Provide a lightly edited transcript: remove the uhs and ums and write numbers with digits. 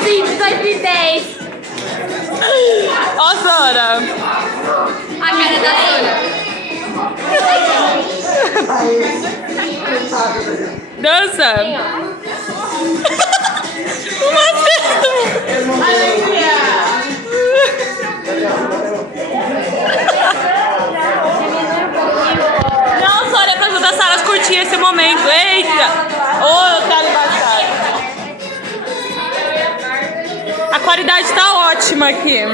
20, 2010. Ó, Sora. A cara da Sora. Dança. O Matheus. Não, Sora, é pra ajudar a Sara a curtir esse momento. Eita. Ô, eu quero embaixar. A qualidade tá ótima aqui.